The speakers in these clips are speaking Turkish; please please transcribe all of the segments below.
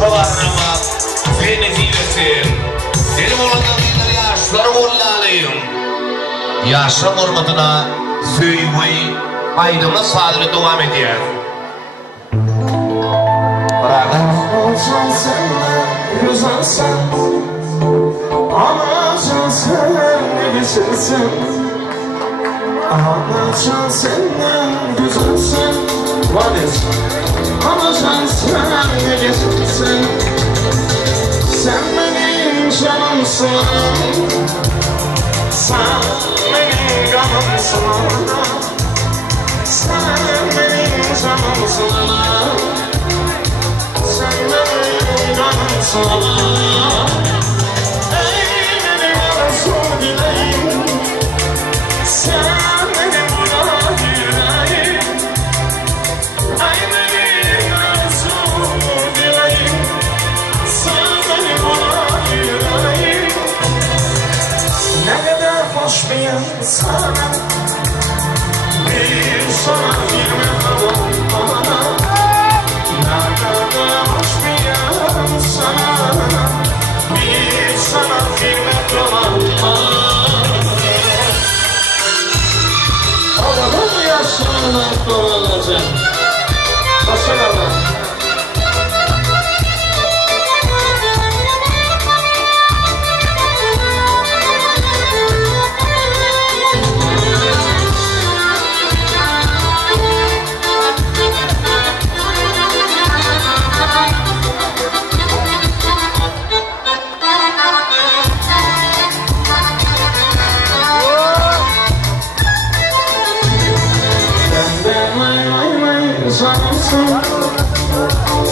çobanlama ve neticesin. Benim olanlarıyla yaşlarım olmalıyım. Yaşam hürmetine söylemeyi aydınlık sadece devam ediyor. Bırakın. Ağlacan sen, yüzen sen, ağlacan sen, ne geçersin? Ağlacan sen, güzel sen, ağlacan sen, ne geçersin? Sen benim canımsın, sen benim kanımsın, sen benim canımsın. Sen benim canımsın, ey benim arzu dileğim. Sen benim buna yüreğim, ey benim arzu dileğim. Sen benim buna yüreğim. Ne kadar hoş bir insan, bir sana girmem bana. Ne kadar hoş bir insan, bir sana girmem bana. Adamın yaşına dolanacak. Başarılar.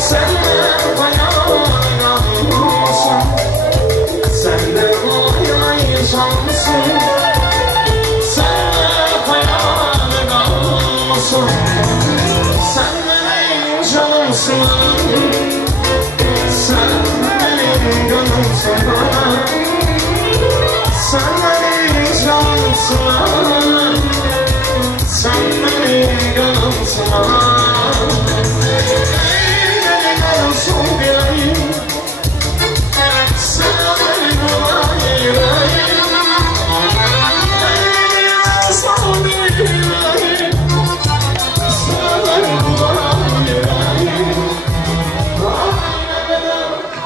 Sen de bayansın, sen de bayansın, sen de bayansın, sen benim canımsın, sen benim gönlümsün, sen benim canımsın, sen benim gönlümsün.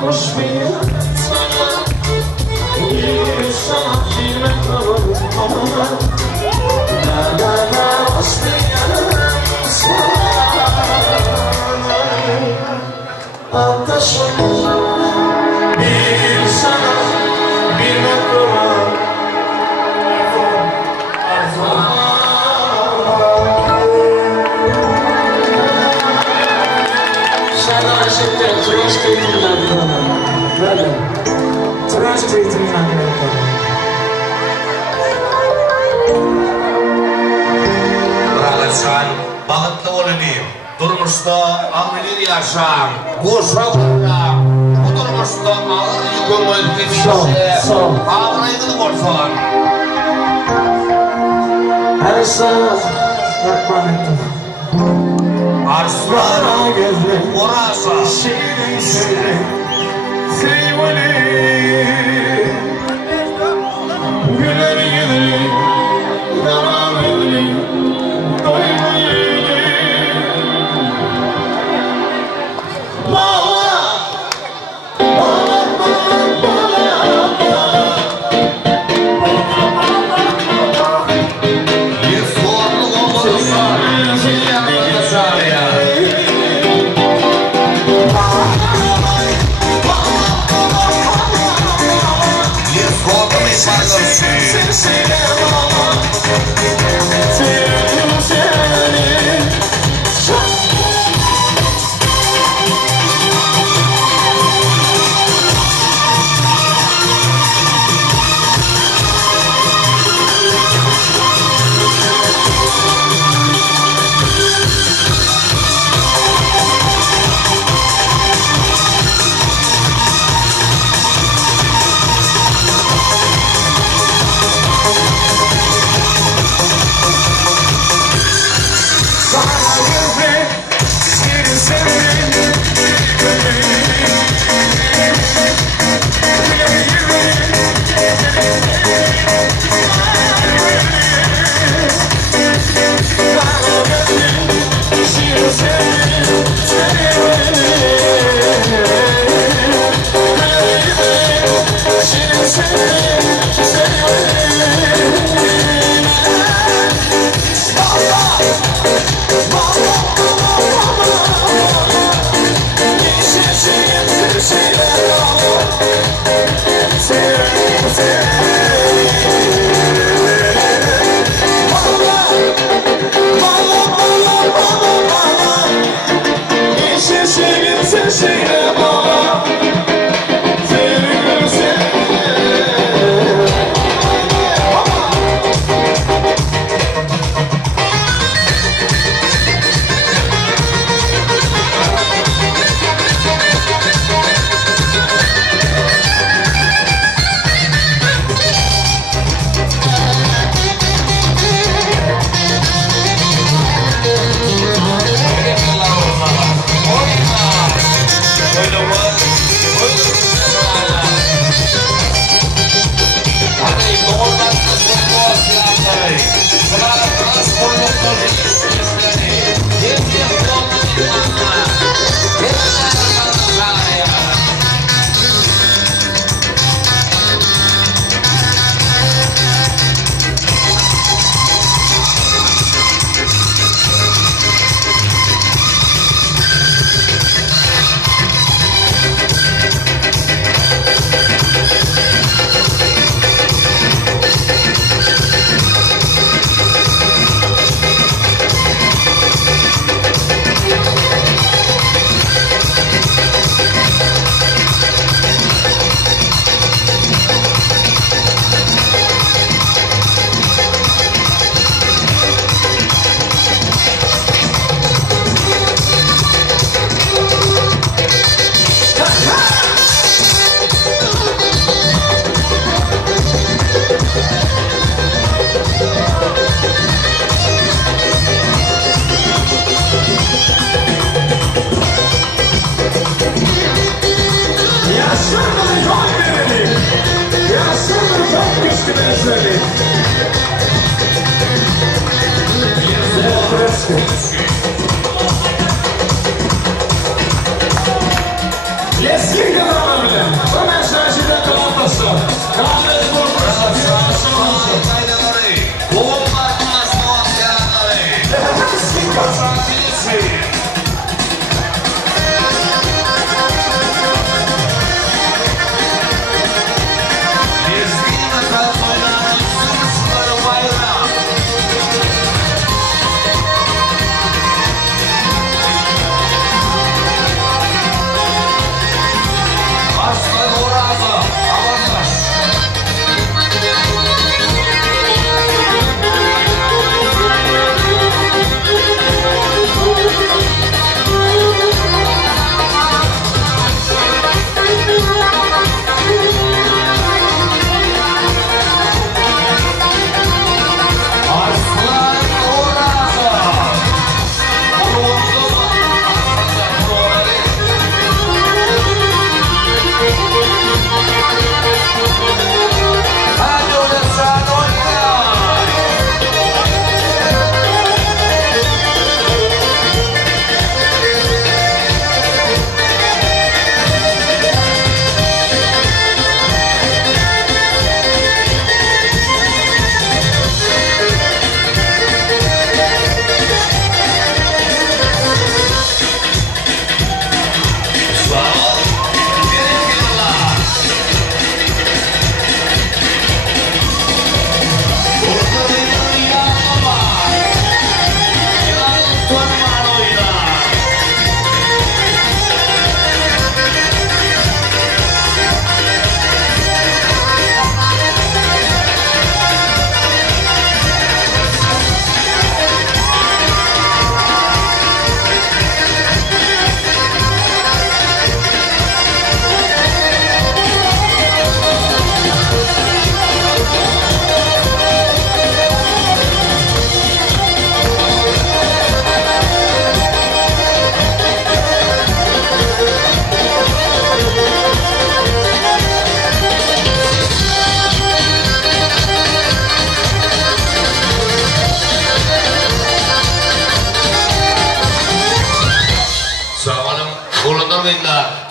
Hoş bir sana, bir sana kıymet var. Ne kadar hoş bir sana, ateşim bir sana, bir mektup var. Sana aşıkta tıraş keyfimden kalan. Böyle, tıraş keyfimden kalan. Bırakırsan, bağıtlı olayım. Durmuşta ağır yaşam, boşa vurulam. Bu durmuşta ağır yükümül dediyse, ağır aygılı olsan. Her sana yapman ettim. Arslan, orasa. Şirin şirin, sevgili. Güler gidelim, devam edelim, doymayalım.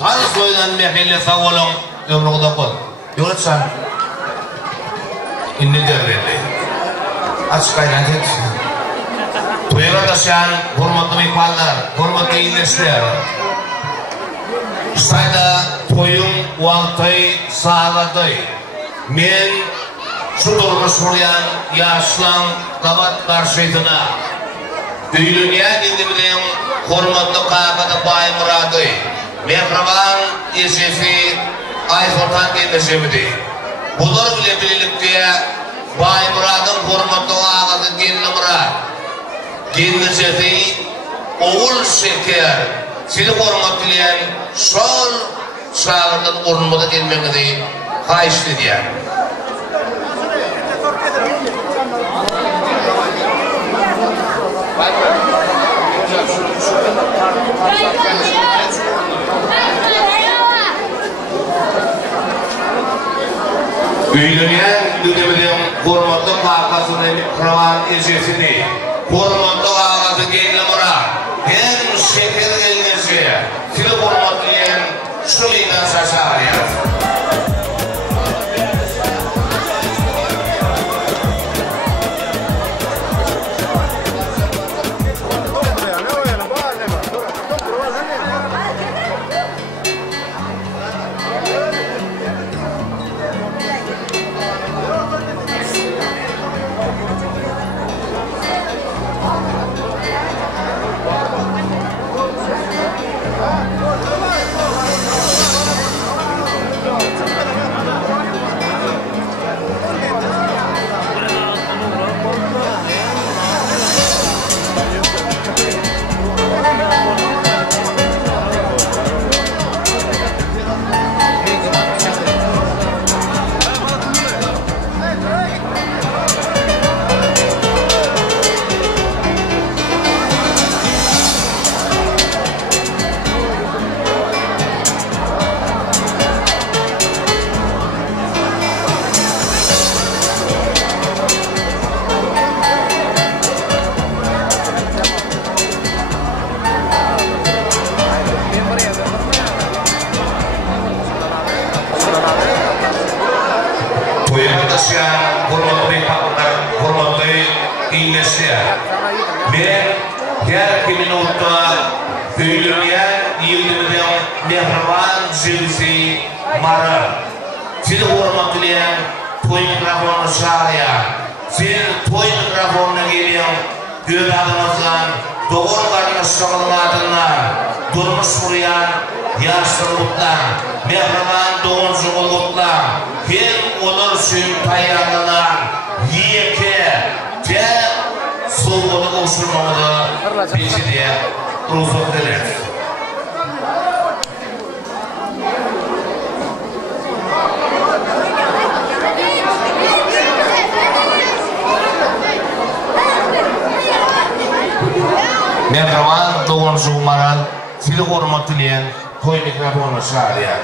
Tarz oynan mehille sağolun ömrüğü da kol. Yolutsan, inni devrildi. Açık aynen et. Toyuna taşıyan hurmatlı mihmanlar, hurmatlı inleşler. Sayda toyun valtay sağladay. Men şu durmuş vuruyan yaşlan davat karşıydına. Düylünya gildimden hurmatlı kakada bay muradı. Mehraban eşefi aysortan kendişemidi. Bular bile birlikte bay muradın hurmatlı ağadı gelini murad. Kendişefi oğul şeker. Seni hurmat dileyen şol şağırdan ornumada gelmeni de kayıştı diyen. Üylüyen düdümünün hurmatlı kakasını kıravan eşesini hurmatlı ağası gelini murat. Hem şeker gelmesi seni hurmatlı diyen şu inan şaşağıya. Ben her minutta büyüleyen yıldırıdan mehraban zilzi mara. Sizi hurmatlayan toy mikrofonu çağırıyor. Sen toy mikrofonuna geliyorsun. Göğdağımızdan doğru kardeşlerin adına durmuş vuruyan yaşlılıktan mehraban doğumculuğundan hem olur suyun paylarından yiyeke te soğuğunu oluşturmamızı peşi diye ruhsat eder. Mehraban doğumcu umaran sizi hurmat dileyen toy mikrofonu çağırıyor.